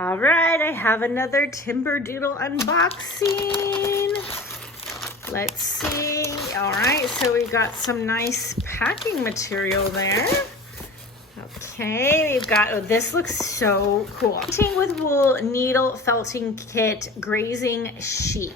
All right, I have another Timberdoodle unboxing. Let's see. All right, so we got some nice packing material there. Okay, we've got, oh, this looks so cool. Painting with wool, needle felting kit, grazing sheep.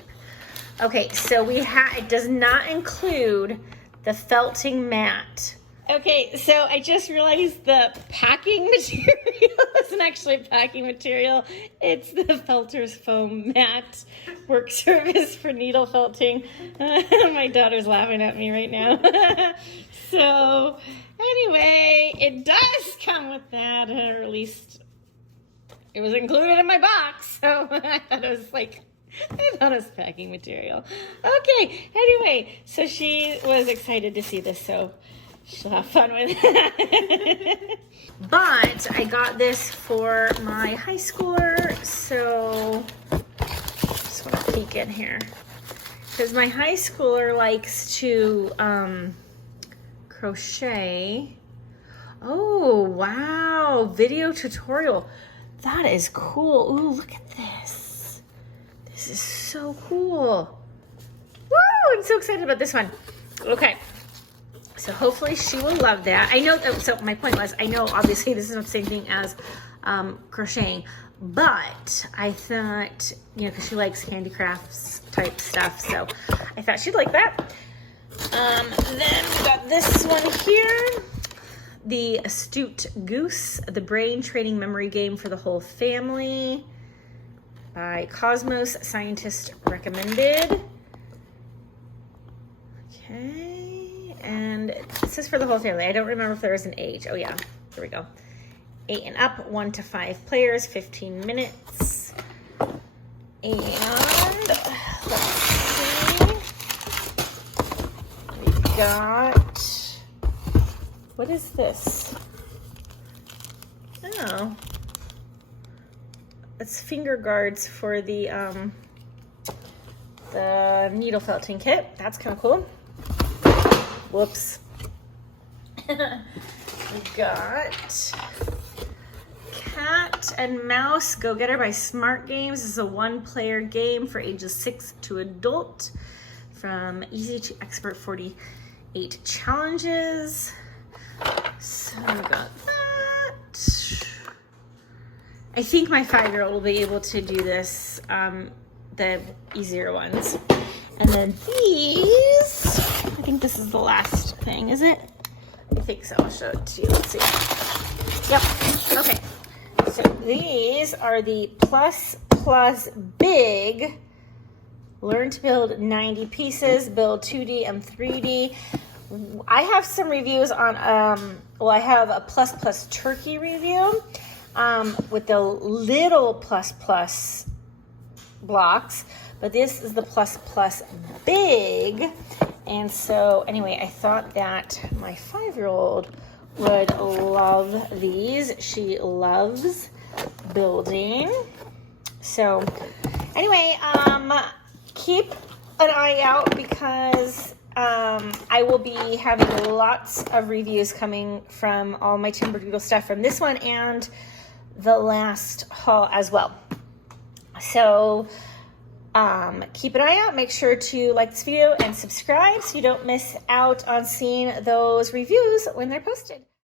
Okay, so it does not include the felting mat. Okay, so I just realized the packing material isn't actually packing material. It's the felter's foam mat work surface for needle felting. My daughter's laughing at me right now. So anyway, it does come with that, or at least it was included in my box. So I thought it was packing material. Okay, anyway, so she was excited to see this, so she'll have fun with it. But I got this for my high schooler, so just want to peek in here. Because my high schooler likes to crochet. Oh, wow, video tutorial. That is cool. Ooh, look at this. This is so cool. Woo, I'm so excited about this one. Okay. So hopefully she will love that. I know, so my point was, I know obviously this is not the same thing as crocheting, but I thought, you know, because she likes handicrafts type stuff, so I thought she'd like that. Then we got this one here, the Astute Goose, the brain training memory game for the whole family by Cosmos, scientist recommended. Okay. And it says for the whole family. I don't remember if there was an age. Oh yeah, there we go. 8 and up, 1 to 5 players, 15 minutes. And let's see. We got, what is this? Oh, it's finger guards for the needle felting kit. That's kind of cool. Whoops. We got Cat and Mouse Go Getter by Smart Games. This is a 1-player game for ages 6 to adult. From easy to expert, 48 challenges. So we got that. I think my 5-year-old will be able to do this, the easier ones. And then these, I think this is the last thing, is it? I think so. I'll show it to you. Let's see. Yep. Okay. So these are the Plus Big. Learn to build 90 pieces, build 2D and 3D. I have some reviews on, well, I have a Plus Turkey review with the little Plus blocks. But this is the Plus Big. And so anyway, I thought that my 5-year-old would love these. She loves building. So anyway, keep an eye out because I will be having lots of reviews coming from all my Timberdoodle stuff from this one and the last haul as well. So keep an eye out. Make sure to like this video and subscribe so you don't miss out on seeing those reviews when they're posted.